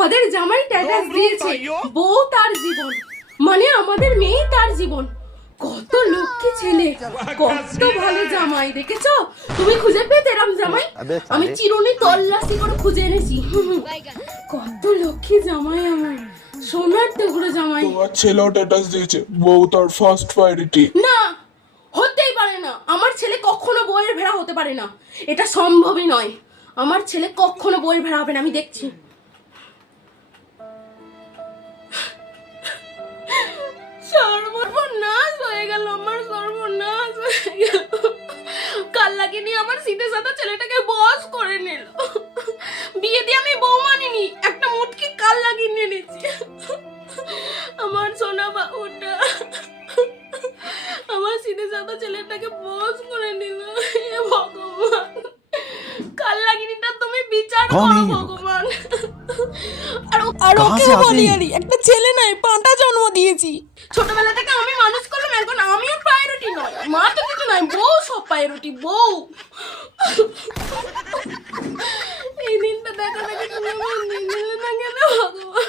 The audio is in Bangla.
আমাদের জামাই স্ট্যাটাস দিয়েছে বউ তার জীবন, মানে আমাদের মেয়ে তার জীবন। কত লক্ষ্মী ছেলে, কত ভালো জামাই, দেখেছো? তুমি খুঁজে পেতে এরম জামাই? আমি চিরুনি তল্লাশি করে খুঁজে এনেছি। কত লক্ষ্মী জামাই আমার, সোনার টুকরো জামাই। তোমার ছেলেও স্ট্যাটাস দিয়েছে বউ তার ফার্স্ট প্রায়োরিটি। না, হতেই পারে না। আমার ছেলে কখনো বইয়ের ভেড়া হতে পারে না, এটা সম্ভবই নয়। আমার ছেলে কখনো বইয়ের ভেড়া হবে না, আমি দেখছি। সর্বনাশ হয়ে গেল আমার, সর্বনাশ হয়ে গেল। কাল লাগিয়ে আমার সিধে সাদা ছেলেটাকে বস করে নিল। বিয়ে দিয়ে আমি বউ মানিনি, একটা মুটকি কাল লাগিয়ে নিয়ে নিয়েছি। আমার সোনা বাবুটা আমার সিধে সাদা ছেলেটাকে বস করে নিল। হে ভগবান, কাল লাগিনিটা তুমি বিচার করো ভগবান। আর ওকে বলি আরে একটা ছেলে নয়, 5টা জন্ম দিয়েছি। ছোটবেলা থেকে আমি মানুষ করলাম, এখন আমিও প্রায়োরিটি নয়। মা তো কিছু নাই, বউ সব প্রায়োরিটি, বউ। এই দিনটা দেখা দেখে তুমি আমার দিন দিলে না কেন ভগবান।